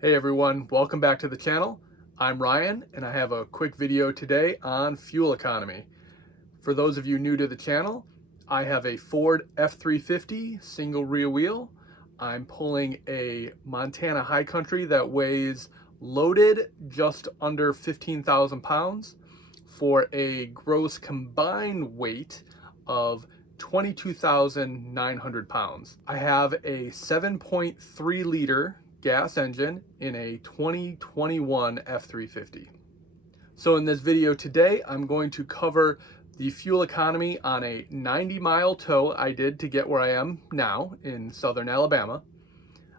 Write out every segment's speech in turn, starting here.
Hey everyone, welcome back to the channel. I'm Ryan and I have a quick video today on fuel economy. For those of you new to the channel, I have a Ford F350 single rear wheel. I'm pulling a Montana High Country that weighs loaded just under 15,000 pounds for a gross combined weight of 22,900 pounds. I have a 7.3 liter gas engine in a 2021 F350. So in this video today, I'm going to cover the fuel economy on a 90-mile tow I did to get where I am now in southern Alabama.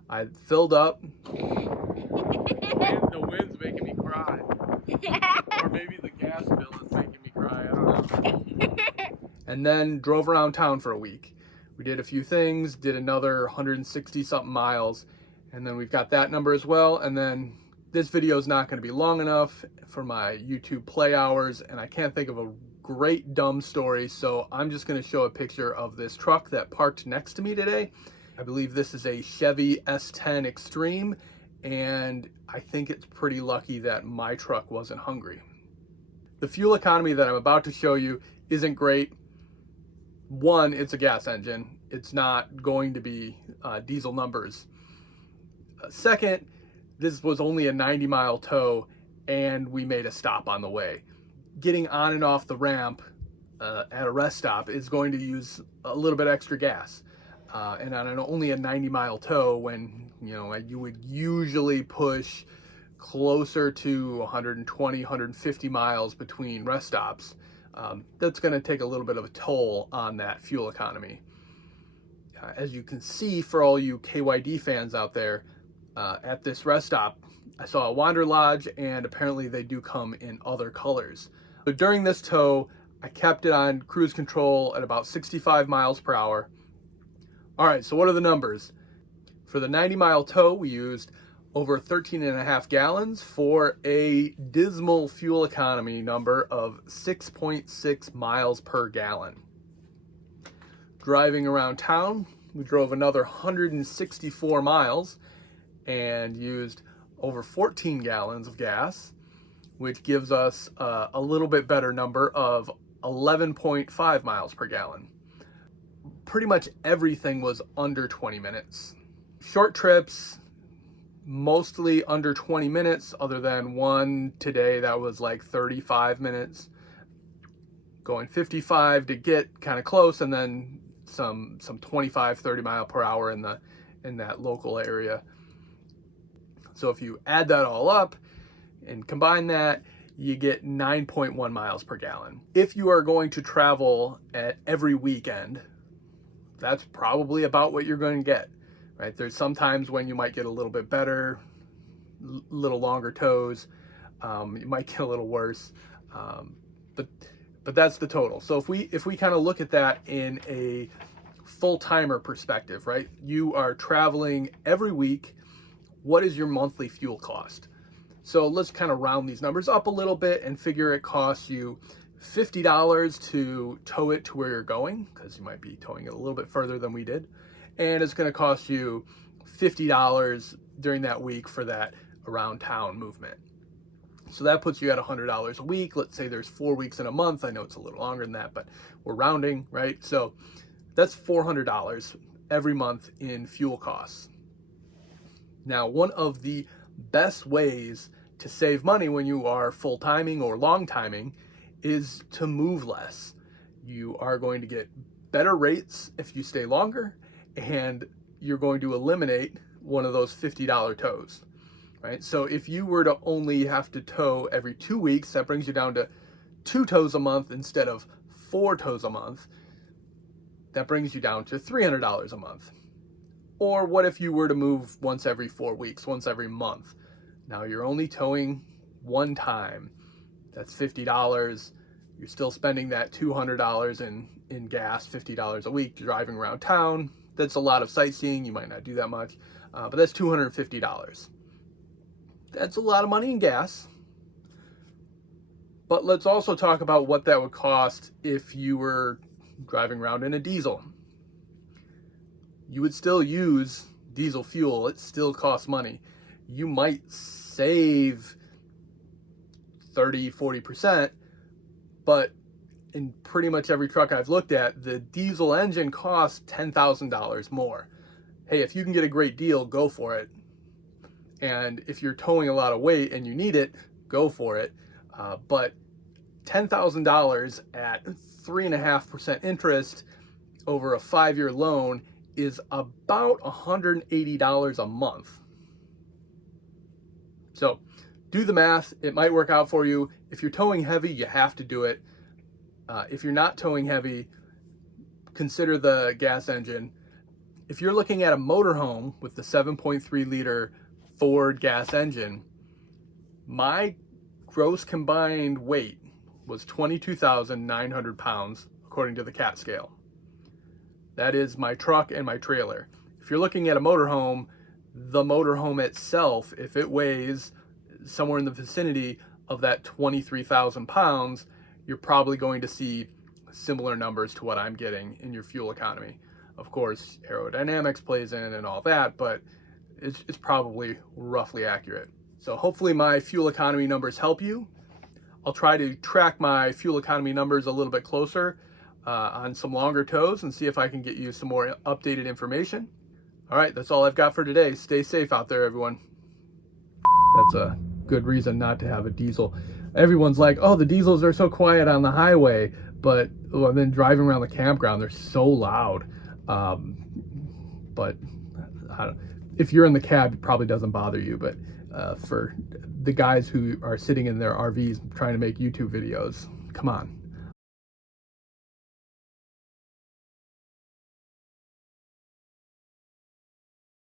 I filled up. The wind's making me cry. Or maybe the gas bill is making me cry, I don't know. And then drove around town for a week. We did a few things, did another 160 something miles, and then we've got that number as well. And then this video is not going to be long enough for my YouTube play hours, and I can't think of a great dumb story, so I'm just going to show a picture of this truck that parked next to me today. I believe this is a Chevy S10 Extreme, and I think it's pretty lucky that my truck wasn't hungry. The fuel economy that I'm about to show you isn't great. One, it's a gas engine. It's not going to be diesel numbers. Second, this was only a 90-mile tow and we made a stop on the way. Getting on and off the ramp at a rest stop is going to use a little bit extra gas. And on only a 90-mile tow, when you would usually push closer to 120, 150 miles between rest stops, that's going to take a little bit of a toll on that fuel economy. As you can see, for all you KYD fans out there, at this rest stop, I saw a Wander Lodge, and apparently they do come in other colors. So during this tow, I kept it on cruise control at about 65 miles per hour. All right, so what are the numbers? For the 90-mile tow, we used over 13.5 gallons for a dismal fuel economy number of 6.6 miles per gallon. Driving around town, we drove another 164 miles and used over 14 gallons of gas, which gives us a little bit better number of 11.5 miles per gallon. Pretty much everything was under 20 minutes. Short trips, mostly under 20 minutes, other than one today that was like 35 minutes. Going 55 to get kind of close, and then some 25, 30 mile per hour in that local area. So if you add that all up and combine that, you get 9.1 miles per gallon. If you are going to travel at every weekend, that's probably about what you're going to get. Right? There's some times when you might get a little bit better, little longer tows. You might get a little worse, but that's the total. So if we kind of look at that in a full-timer perspective, right? You are traveling every week. What is your monthly fuel cost? So let's kind of round these numbers up a little bit and figure it costs you $50 to tow it to where you're going, because you might be towing it a little bit further than we did. And it's going to cost you $50 during that week for that around town movement. So that puts you at $100 a week. Let's say there's 4 weeks in a month. I know it's a little longer than that, but we're rounding, right? So that's $400 every month in fuel costs. Now, one of the best ways to save money when you are full timing or long timing is to move less. You are going to get better rates if you stay longer, and you're going to eliminate one of those $50 tows, right? So if you were to only have to tow every 2 weeks, that brings you down to 2 tows a month instead of 4 tows a month. That brings you down to $300 a month. Or what if you were to move once every 4 weeks, once every month? Now you're only towing one time. That's $50. You're still spending that $200 in gas, $50 a week driving around town. That's a lot of sightseeing. You might not do that much, but that's $250. That's a lot of money in gas. But let's also talk about what that would cost if you were driving around in a diesel. You would still use diesel fuel. It still costs money. you might save 30-40%, but in pretty much every truck I've looked at, the diesel engine costs $10,000 more. Hey, if you can get a great deal, go for it. And if you're towing a lot of weight and you need it, go for it. But $10,000 at 3.5% interest over a 5-year loan is about $180 a month. So do the math. It might work out for you. If you're towing heavy, you have to do it. If you're not towing heavy, consider the gas engine. If you're looking at a motorhome with the 7.3 liter Ford gas engine, my gross combined weight was 22,900 pounds, according to the CAT scale. That is my truck and my trailer. If you're looking at a motorhome, the motorhome itself, if it weighs somewhere in the vicinity of that 23,000 pounds, you're probably going to see similar numbers to what I'm getting in your fuel economy. Of course, aerodynamics plays in and all that, but it's probably roughly accurate. So hopefully my fuel economy numbers help you. I'll try to track my fuel economy numbers a little bit closer on some longer tows and see if I can get you some more updated information. All right, that's all I've got for today. Stay safe out there, everyone. That's a good reason not to have a diesel. Everyone's like, oh, the diesels are so quiet on the highway, but then driving around the campground, they're so loud. But if you're in the cab, it probably doesn't bother you. But for the guys who are sitting in their RVs trying to make YouTube videos, come on.